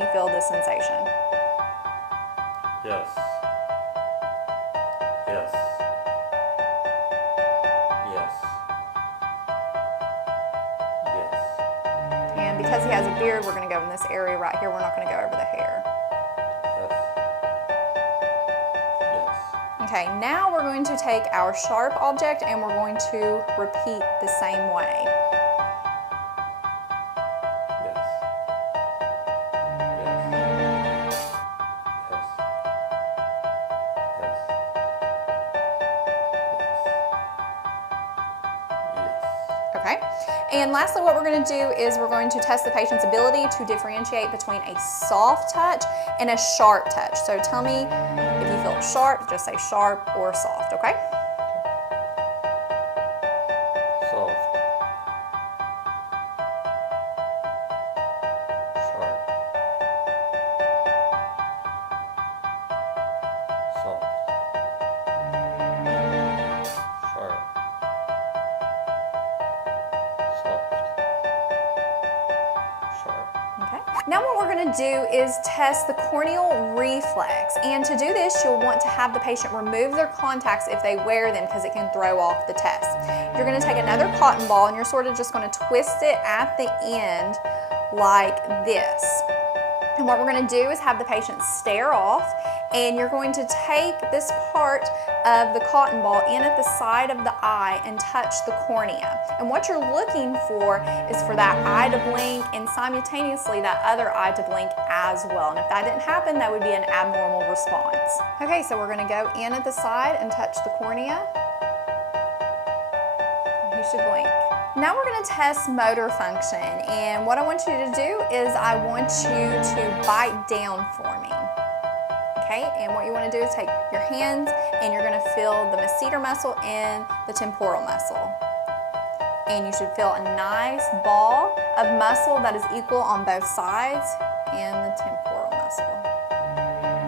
you feel this sensation? Yes. Yes. Yes. Yes. And because he has a beard, we're going to go in this area right here. We're not going to go over the hair. Yes. Yes. Okay, now we're going to take our sharp object and we're going to repeat the same way. Yes. Yes. Yes. Yes. Yes. Okay, and lastly what we're going to do is we're going to test the patient's ability to differentiate between a soft touch and a sharp touch. So tell me if you feel sharp, just say sharp or soft, okay? Soft. Sharp. Soft. Sharp. Soft. Sharp. Okay. Now what we're going to do is test the corneal reflex, and to do this you'll want to have the patient remove their contacts if they wear them because it can throw off the test. You're going to take another cotton ball and you're sort of just going to twist it at the end like this. And what we're going to do is have the patient stare off, and you're going to take this part of the cotton ball in at the side of the eye and touch the cornea. And what you're looking for is for that eye to blink and simultaneously that other eye to blink as well. And if that didn't happen, that would be an abnormal response. Okay, so we're going to go in at the side and touch the cornea. You should blink. Now we're going to test motor function, and what I want you to do is I want you to bite down for me. Okay, and what you want to do is take your hands and you're going to feel the masseter muscle and the temporal muscle. And you should feel a nice ball of muscle that is equal on both sides and the temporal muscle.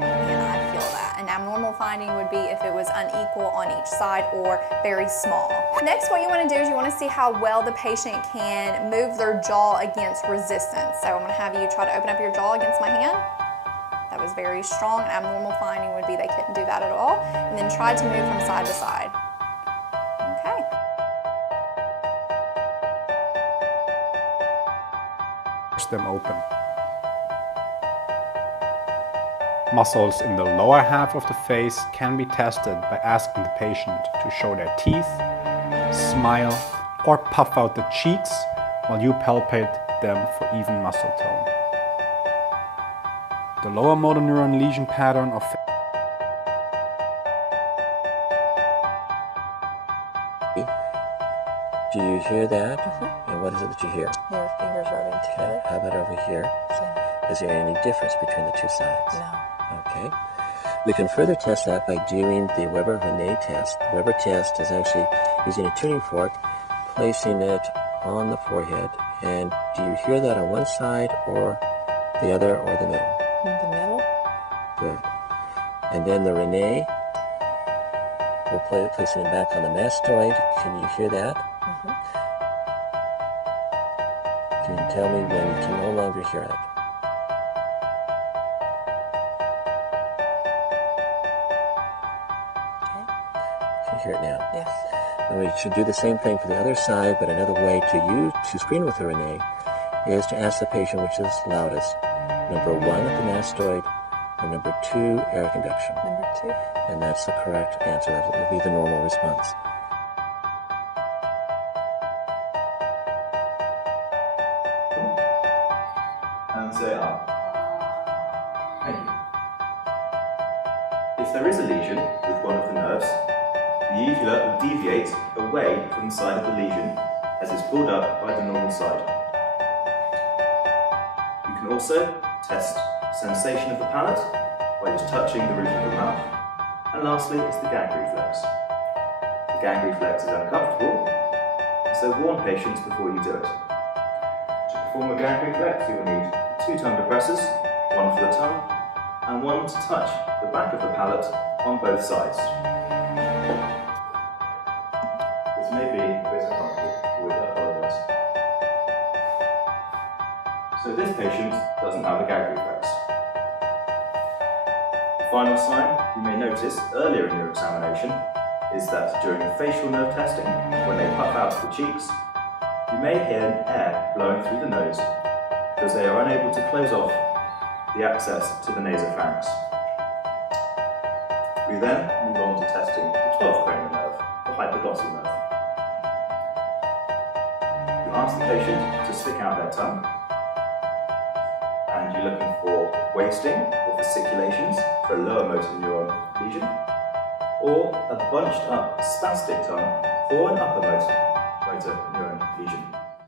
And I feel that. An abnormal finding would be if it was unequal on each side or very small. Next, what you want to do is you want to see how well the patient can move their jaw against resistance. So I'm going to have you try to open up your jaw against my hand. That was very strong. An abnormal finding would be they couldn't do that at all. And then try to move from side to side. Okay. Push them open. Muscles in the lower half of the face can be tested by asking the patient to show their teeth, smile, or puff out the cheeks while you palpate them for even muscle tone. The lower motor neuron lesion pattern of Do you hear that? And what is it that you hear? Your fingers rubbing together. Okay. How about over here? Same. Is there any difference between the two sides? No. Okay. We can further test that by doing the Weber-Vennet test. The Weber test is actually using a tuning fork, placing it on the forehead. And do you hear that on one side or the other or the middle? In the middle. Good. And then the Rene, we're placing it back on the mastoid. Can you hear that? Mm-hmm. Can you tell me when you can no longer hear it? Okay. Can you hear it now? Yes. And we should do the same thing for the other side, but another way to screen with the Rene is to ask the patient which is loudest. Number 1 at the mastoid, or number 2, air conduction. Number 2. And that's the correct answer. That would be the normal response. And say up. Thank you. If there is a lesion with one of the nerves, the uvula will deviate away from the side of the lesion as it's pulled up by the normal side. You can also test sensation of the palate by just touching the roof of the mouth. And lastly, it's the gag reflex. The gag reflex is uncomfortable, so warn patients before you do it. To perform a gag reflex, you will need 2 tongue depressors, 1 for the tongue, and 1 to touch the back of the palate on both sides. This may be a bit uncomfortable, we apologise. So this patient doesn't have a gag reflex. The final sign you may notice earlier in your examination is that during facial nerve testing, when they puff out the cheeks, you may hear air blowing through the nose because they are unable to close off the access to the nasopharynx. We then move on to testing the 12th cranial nerve, the hypoglossal nerve. You ask the patient to stick out their tongue, and you're looking for wasting or fasciculations for a lower motor neuron lesion, or a bunched up spastic tongue for an upper motor neuron